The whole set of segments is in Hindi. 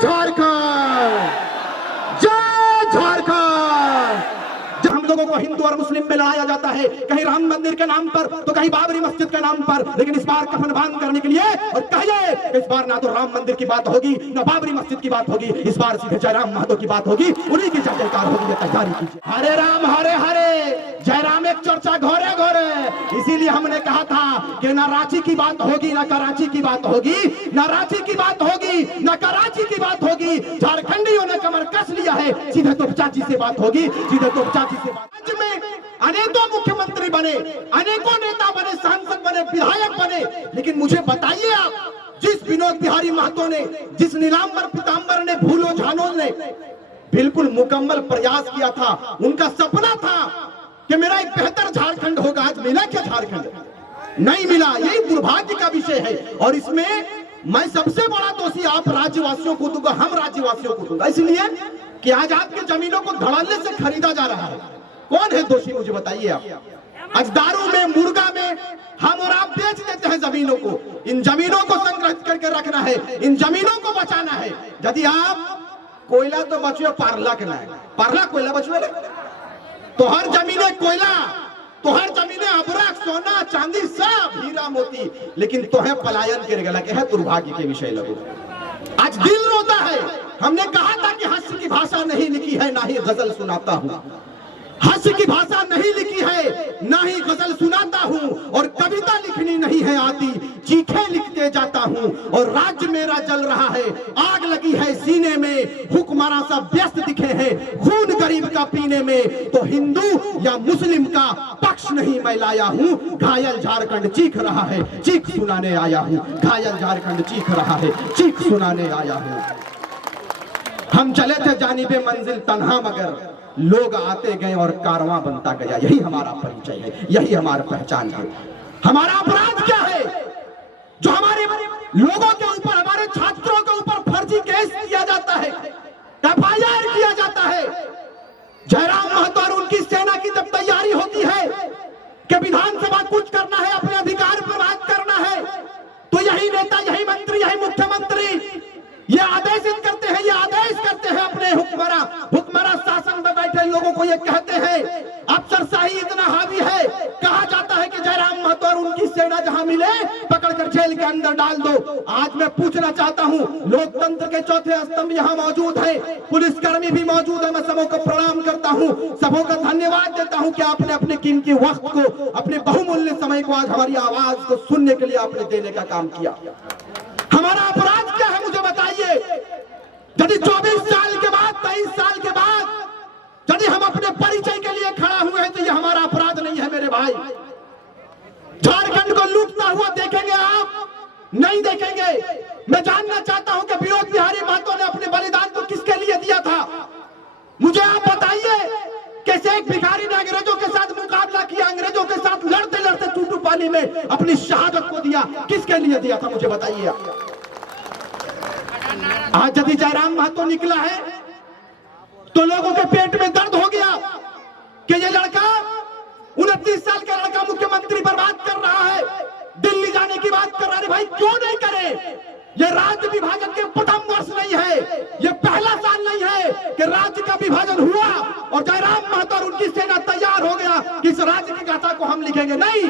झारखंड, जय झारखंड। जब हम लोगों को हिंदू और मुस्लिम में लड़ाया जाता है, कहीं राम मंदिर के नाम पर तो कहीं बाबरी मस्जिद के नाम पर, लेकिन इस बार कफन बांध करने के लिए और कहिए इस बार ना तो राम मंदिर की बात होगी ना बाबरी मस्जिद की बात होगी, इस बार सीधे जयराम महतो की बात होगी, उन्हीं की जय जयकार होगी। ये तैयारी कीजिए। हरे राम हरे हरे, जयराम एक चर्चा घोरे घोरे। इसीलिए हमने कहा था कि ना रांची की बात होगी ना कराची की बात होगी, ना रांची की बात होगी ना कराची की बात होगी। झारखंडियों ने कमर कस लिया है, सीधे तोपचाची से बात होगी, सीधे तोपचाची से बात। राज्य में अनेकों मुख्यमंत्री बने, अनेकों नेता बने, सांसद बने, विधायक बने, लेकिन मुझे बताइए आप, जिस विनोद बिहारी महतो ने, जिस नीलांबर पीतांबर ने, भूलो झानों ने बिल्कुल मुकम्मल प्रयास किया था, उनका सपना था कि मेरा एक बेहतर झारखंड होगा। आज मिला क्या झारखंड? नहीं मिला। यही दुर्भाग्य का विषय है। और इसमें मैं सबसे बड़ा दोषी आप राज्यवासियों को दूंगा, हम राज्यवासियों को दूंगा, इसलिए कि आज आपके जमीनों को धड़ल्ले से खरीदा जा रहा है। कौन है दोषी मुझे बताइए आप। आज दारू में, मुर्गा में हम और आप बेच देते हैं जमीनों को। इन जमीनों को संग्रहित करके रखना है, इन जमीनों को बचाना है। यदि आप कोयला तो बचुए, पारला के ना पारला कोयला बचुए तो हर जमीने कोयला, तो हर जमीने अबरक, सोना चांदी, सब हीरा मोती, लेकिन तो है पलायन के गला के है दुर्भाग्य के विषय लगो। आज दिल रोता है। हमने कहा था कि हास्य की भाषा नहीं लिखी है, ना ही गजल सुनाता हूं। हास्य की भाषा नहीं लिखी है, ना ही गजल सुनाता हूं, और कविता लिखनी नहीं है आती, चीखे लिखते जाता हूं। और राज्य मेरा जल रहा है, आग लगी है सीने में, हुक्मरान सब व्यस्त दिखे हैं खून गरीब का पीने में। तो हिंदू या मुस्लिम का पक्ष नहीं मैं लाया हूं, घायल झारखंड चीख रहा है, चीख सुनाने आया हूं। घायल झारखंड चीख रहा है, चीख सुनाने आया हूं। हम चले थे जानिबे मंजिल तन्हा, मगर लोग आते गए और कारवां बनता गया। यही हमारा परिचय है, यही हमारा पहचान है। हमारा अपराध क्या है जो हमारे लोगों के ऊपर, हमारे छात्रों के ऊपर फर्जी केस किया जाता है, एफआईआर किया जाता है। जयराम महतो और उनकी सेना की जब तैयारी होती है कि विधानसभा कुछ करना है, अपने अधिकार पर बात करना है, तो यही नेता, यही मंत्री, यही मुख्यमंत्री ये आदेशित करते हैं, ये आदेश करते हैं अपने हुक्मरान शासन में बैठे लोगों को। ये कहते हैं अफसरशाही इतना हावी है, कहा जाता है कि जयराम महतो और उनकी सेना जहां मिले पकड़कर जेल के अंदर डाल दो। आज मैं पूछना चाहता हूं, लोकतंत्र के चौथे स्तंभ यहां मौजूद है, पुलिसकर्मी भी मौजूद है। मैं सबों को प्रणाम करता हूं, सबों का धन्यवाद देता हूं कि आपने अपने कीमती वक्त को, अपने बहुमूल्य समय को आज हमारी आवाज को सुनने के लिए आपने देने का काम किया। हमारा अपराध क्या है मुझे बताइए। यदि 24 साल के बाद, 23 साल के बाद यदि हम अपने परिचय के लिए खड़ा हुए हैं, तो यह हमारा अपराध नहीं है मेरे भाई। झारखंड को लूटता हुआ देखेंगे आप? नहीं देखेंगे। मैं जानना चाहता हूं कि विनोद बिहारी महतो ने अपने बलिदान को किसके लिए दिया था? मुझे आप बताइए। कैसे एक भिखारी ने अंग्रेजों के साथ मुकाबला किया, अंग्रेजों के साथ लड़ते लड़ते टूटू पानी में अपनी शहादत को दिया, किसके लिए दिया था मुझे बताइए। आज यदि जयराम महतो निकला है तो लोगों के पेट में दर्द हो गया कि ये लड़का, 29 साल का लड़का मुख्यमंत्री पर बात कर रहा है, दिल्ली जाने की बात कर रहा है। भाई क्यों नहीं करे? ये राज्य विभाजन के प्रथम वर्ष नहीं है, ये पहला साल नहीं है कि राज्य का विभाजन हुआ और जयराम महतो और उनकी सेना तैयार हो गया कि इस राज्य की गाथा को हम लिखेंगे। नहीं,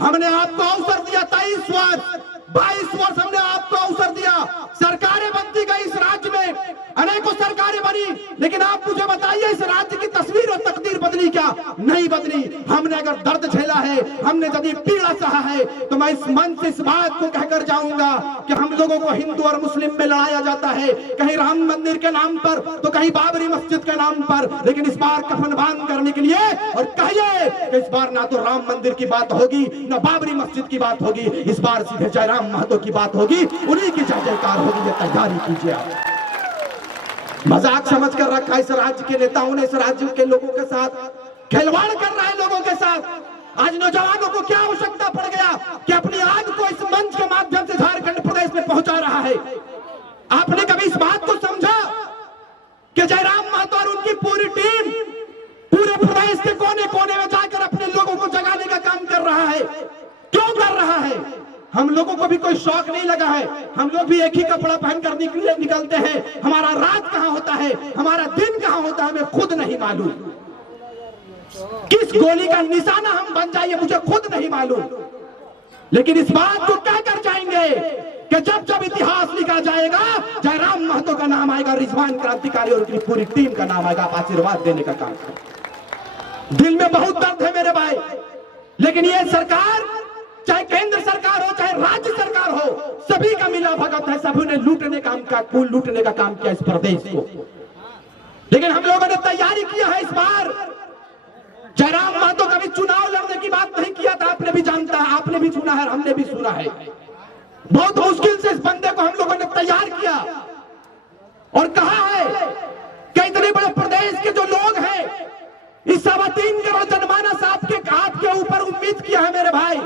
हमने आपको अवसर दिया 23 वर्ष, 22 वर्ष हमने आपको अवसर दिया। सरकारें बनती गई इस राज्य में, अनेकों सरकारें बनी, लेकिन आप मुझे बताइए इस राज्य की तस्वीर और तकदीर बदली क्या? नहीं बदली। हमने अगर दर्द झेला है, हमने यदि पीड़ा सहा है, तो मैं इस मंच से इस बात को कहकर जाऊंगा कि हम लोगों को हिंदू और मुस्लिम में लड़ाया जाता है, कहीं राम मंदिर के नाम पर तो कहीं बाबरी मस्जिद के नाम पर, लेकिन इस बार कफन बांध करने के लिए और कहिए इस बार ना तो राम मंदिर की बात होगी ना बाबरी मस्जिद की बात होगी, इस बार सीधे जयराम महतो की बात होगी, उन्हीं की जय जयकार होगी। ये तैयारी कीजिए आप। मजाक समझ कर रखा इस राज्य के नेताओं ने, इस राज्य के लोगों के साथ खिलवाड़ कर रहा है लोगों के साथ। आज नौजवानों को क्या आवश्यकता पड़ गया कि अपनी आग को इस मंच के माध्यम से झारखंड प्रदेश में पहुंचा रहा है। आपने कभी इस बात को समझा कि जयराम महतो और उनकी पूरी टीम पूरे प्रदेश के कोने कोने में जाकर अपने लोगों को जगाने का काम कर रहा है? क्यों कर रहा है? हम लोगों को भी कोई शौक नहीं लगा है। हम लोग भी एक ही कपड़ा पहन कर निकलते हैं। हमारा रात कहां होता है, हमारा दिन कहां होता है, हमें खुद नहीं मालूम। किस गोली का निशाना हम बन जाए मुझे खुद नहीं मालूम। लेकिन इस बात को कह कर जाएंगे कि जब जब इतिहास लिखा जाएगा जयराम महतो का नाम आएगा, रिजवान क्रांतिकारी और उनकी पूरी टीम का नाम आएगा। आप आशीर्वाद देने का काम करें। दिल में बहुत दर्द है मेरे भाई, लेकिन ये सरकार, चाहे केंद्र सरकार हो चाहे राज्य सरकार हो, सभी का मिला भगत है। सभी ने लूटने का काम किया इस प्रदेश को। लेकिन हम लोगों ने तैयारी किया है। इस बार जयराम महतो कभी चुनाव लड़ने की बात नहीं किया था। आपने भी जानता है, आपने भी सुना है, हमने भी सुना है। बहुत मुश्किल से इस बंदे को हम लोगों ने तैयार किया और कहा है कि इतने बड़े प्रदेश के जो लोग हैं, इस 3.25 करोड़ जनमानस आपके ऊपर उम्मीद किया है मेरे भाई।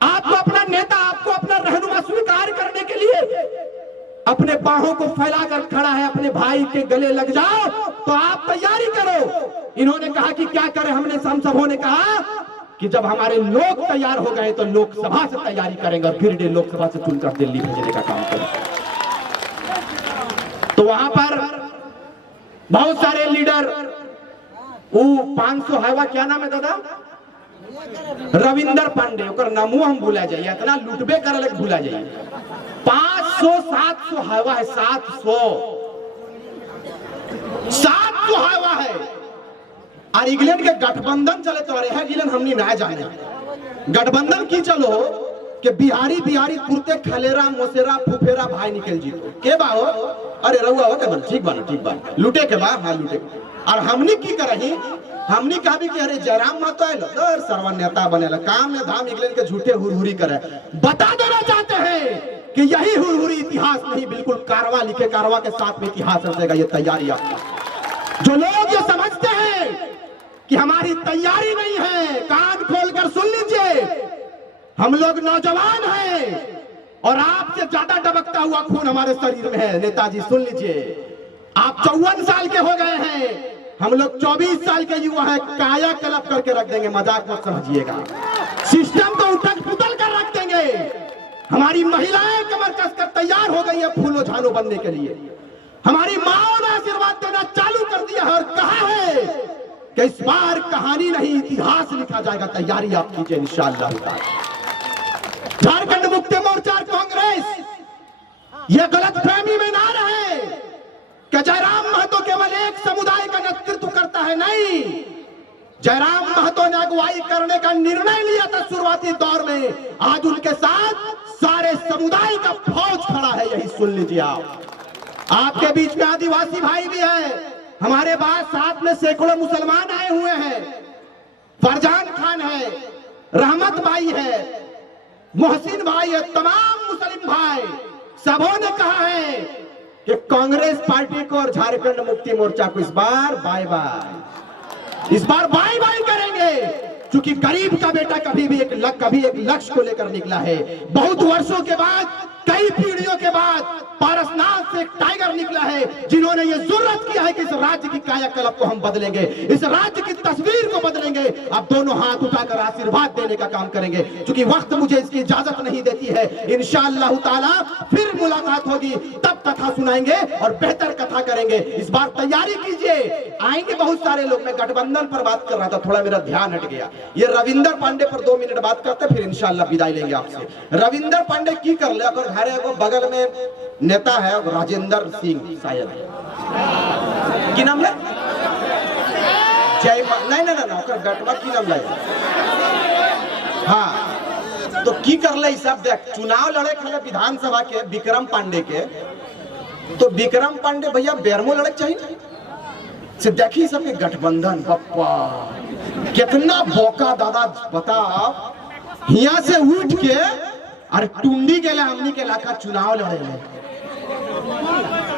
आपको अपना नेता, आपको अपना रहनुमा स्वीकार करने के लिए अपने बाहों को फैलाकर खड़ा है। अपने भाई के गले लग जाओ तो आप तैयारी करो। इन्होंने कहा कि क्या करें, हम सबों ने कहा कि जब हमारे लोग तैयार हो गए तो लोकसभा से तैयारी करेंगे और फिर डे लोकसभा से चुनकर दिल्ली भेजने का काम करेंगे। तो वहां पर बहुत सारे लीडर, वो 500 है, क्या नाम है दादा, रविंदर पांडे, ओकर नामो हम भूला जाइए, इतना लुटबे करे भूला जाइए। 500-700 हवा है, 700 हवा है। और इंग्लैंड के गठबंधन चले तो अरे गिलन हमनी ना जाने गठबंधन की चलो कि बिहारी कुर्ते खलेरा मोसेरा फुफेरा भाई निकल जी के बा हो, अरे रहुआ हो के ठीक बा लूटे के बा, हाँ लूटे। और हमनी की करही, हमनी कहा भी कि अरे जयराम महतो आए तो सर्व नेता बनेला, काम में धाम इंग्लैंड के झूठे हुरहुरी करे। बता देना चाहते हैं कि यही हुरहुरी इतिहास नहीं, बिल्कुल कारवा लिखे, कारवा के साथ में इतिहास रचेगा। ये तैयारी आपका। जो लोग ये समझते हैं कि हमारी तैयारी नहीं है, कान खोलकर सुन लीजिए, हम लोग नौजवान हैं और आपसे ज्यादा डबकता हुआ खून हमारे शरीर में है। नेताजी सुन लीजिए, आप 54 साल के हो गए हैं, हम लोग 24 साल के युवा हैं। काया कलप करके रख देंगे, मजाक मत समझिएगा। सिस्टम को उठक पुतल कर रख देंगे। हमारी महिलाएं कमर कसकर तैयार हो गई है फूलो झानो बनने के लिए। हमारी माओ ने आशीर्वाद देना चालू कर दिया है और कहा है कि इस बार कहानी नहीं इतिहास लिखा जाएगा। तैयारी आप कीजिए इंशाअल्लाह। झारखंड मुक्ति मोर्चा कांग्रेस यह गलतफहमी में ना रहे कि जयराम महतो केवल एक समुदाय का नेतृत्व करता है, नहीं। जयराम महतो ने अगुवाई करने का निर्णय लिया था शुरुआती दौर में। आज उनके साथ सारे समुदाय का फौज खड़ा है, यही सुन लीजिए आप। आपके बीच में आदिवासी भाई भी है, हमारे बाद साथ में सैकड़ों मुसलमान आए हुए हैं। फरजान खान है, रहमत भाई है, मोहसिन भाई है, तमाम मुस्लिम भाई, सबों ने कहा है कि कांग्रेस पार्टी को और झारखंड मुक्ति मोर्चा को इस बार बाय बाय करेंगे। क्योंकि गरीब का बेटा कभी एक लक्ष्य को लेकर निकला है। बहुत वर्षों के बाद, कई पीढ़ियों के बाद पारसनाथ से एक टाइगर निकला है, जिन्होंने ये जुर्रत किया है कि इस राज्य की कायाकल्प को हम बदलेंगे, इस राज्य की तस्वीर को बदलेंगे। अब दोनों हाथ उठाकर आशीर्वाद देने का काम करेंगे। क्योंकि वक्त मुझे इसकी इजाजत नहीं देती है। इंशाअल्लाह ताला फिर मुलाकात होगी, तब कथा सुनाएंगे और बेहतर कथा करेंगे। इस बार तैयारी कीजिए, आएंगे बहुत सारे लोग। मैं गठबंधन पर बात कर रहा था, थोड़ा मेरा ध्यान हट गया। ये रविंदर पांडे पर 2 मिनट बात करते, फिर इंशाअल्लाह विदाई लेंगे आपसे। रविंदर पांडे की कर ले, अगर घरे को बगल में नेता है राजेंद्र सिंह, शायद की नाम है, जय नहीं गटवा की नाम लगे, हाँ। तो की कर ले सब देख, चुनाव लड़े खाले विधानसभा के विक्रम पांडे के, तो विक्रम पांडे भैया बेरमो लड़क चाहिए से देखी सबके गठबंधन। पप्पा कितना बोका दादा, बता यहाँ से उठ के अरे टुंडी के लिए हमनी के इलाका चुनाव लड़े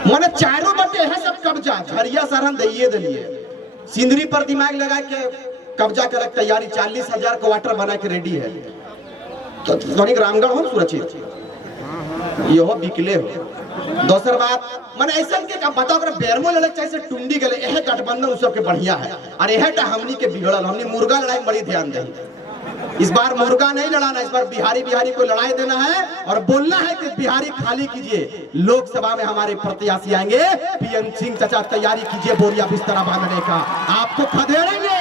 मैंने चारों बटे है सब कब्जा, झरिया सरहन दिए दिलिए, सिंदरी पर दिमाग लगा के कब्जा कर तैयारी। 40,000 क्वार्टर बना के रेडी है। तो रामगढ़ हो सुरक्षित, ये हो बिकले हो। दोसर बात मैंने ऐसा के बताओ, अगर बेरमो लड़क चाहिए टुंडी के लिए, यह गठबंधन सब के बढ़िया है। और यह हमनी के बिगड़ल, हमनी मुर्गा लड़ाई बड़ी ध्यान दे। इस बार मुर्गा नहीं लड़ाना, इस बार बिहारी बिहारी को लड़ाई देना है और बोलना है कि बिहारी खाली कीजिए। लोकसभा में हमारे प्रत्याशी आएंगे, पीएम सिंह चाचा तैयारी कीजिए बोरिया बिस्तरा बांधने का, आपको खदेड़ेंगे।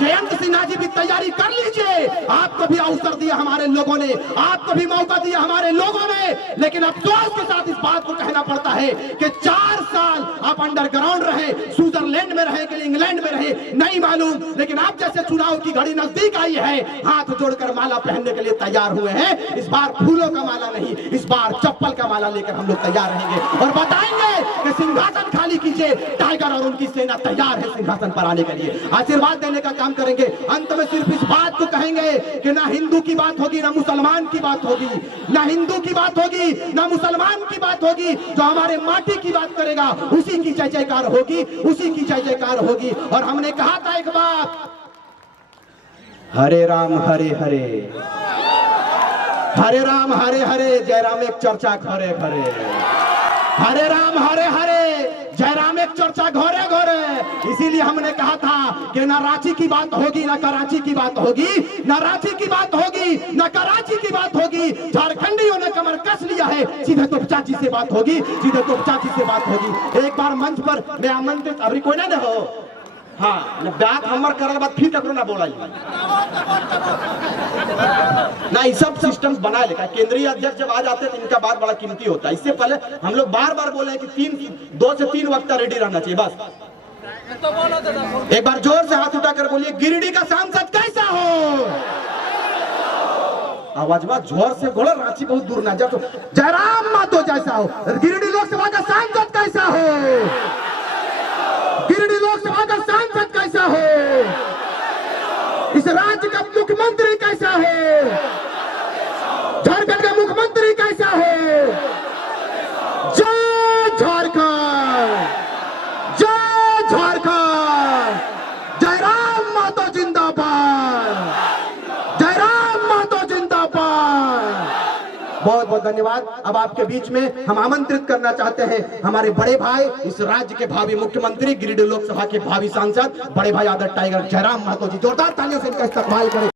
जयंत सिन्हा जी भी तैयारी कर लीजिए, आपको भी अवसर दिया हमारे लोगों ने, आपको भी मौका दिया हमारे लोगों ने। लेकिन अफसोस के साथ इस बात को कहना पड़ता है कि 4 साल आप अंडरग्राउंड रहे, स्विट्जरलैंड में रहे कि इंग्लैंड में रहे नहीं मालूम, लेकिन आप जैसे चुनाव की घड़ी नजदीक आई है, हाथ जोड़कर माला पहनने के लिए तैयार हुए हैं। इस बार फूलों का माला नहीं, इस बार चप्पल का माला लेकर हम लोग तैयार रहेंगे और बताएंगे कि सिंहासन खाली कीजिए। टाइगर और उनकी सेना तैयार है सिंहासन पर आने के लिए, आशीर्वाद देने का काम करेंगे। अंत में सिर्फ इस बात को कहेंगे कि ना हिंदू की बात होगी, ना मुसलमान की बात होगी, ना हिंदू की बात होगी, ना मुसलमान की बात होगी। जो हमारे माटी की बात करेगा उसी की जय जयकार होगी, उसी की जय जयकार होगी। और हमने कहा था एक बात, हरे राम हरे हरे, हरे राम हरे हरे, जय राम एक चर्चा घरे घरे, हरे राम हरे हरे, जय राम एक चर्चा घरे घरे। इसीलिए हमने कहा था कि ना रांची की बात होगी, ना कराची की बात होगी, ना रांची की बात होगी, ना कराची की बात होगी। झारखंडियों ने कमर कस लिया है, सीधे तोपचा जी से बात होगी, सीधे तोपचा जी से बात होगी। एक बार मंच पर मैं आमंत्रित, अभी कोई ना हो, हाँ बात हमर करने के बाद फिर ककरो ना बोला ना, ये सब सिस्टम बना लेगा। केंद्रीय अध्यक्ष जब आ जाते हैं तो इनका बात बड़ा कीमती होता है। इससे पहले हम लोग बार बार बोले कि 2 से 3 वक्ता रेडी रहना चाहिए बस। एक बार जोर से हाथ उठाकर बोलिए, गिरिडीह का सांसद कैसा हो? आवाज जोर से बोलो, रांची बहुत दूर ना जाओ। जयराम मातो जैसा हो। गिरिडीह लोकसभा का सांसद कैसा हो? गिरिडीह लोकसभा का सांसद कैसा हो? इस राज्य का मुख्यमंत्री कैसा है? झारखंड का मुख्यमंत्री कैसा है? जय झारखंड, जय झारखंड, जय राम मातो जिंदाबाद, जय राम मातो जिंदाबाद। बहुत बहुत धन्यवाद। अब आपके बीच में हम आमंत्रित करना चाहते हैं हमारे बड़े भाई, इस राज्य के भावी मुख्यमंत्री, गिरिडीह लोकसभा के भावी सांसद, बड़े भाई आदर टाइगर जयराम महतो जी। जोरदार तालियों से इनका इस्तकबाल करें।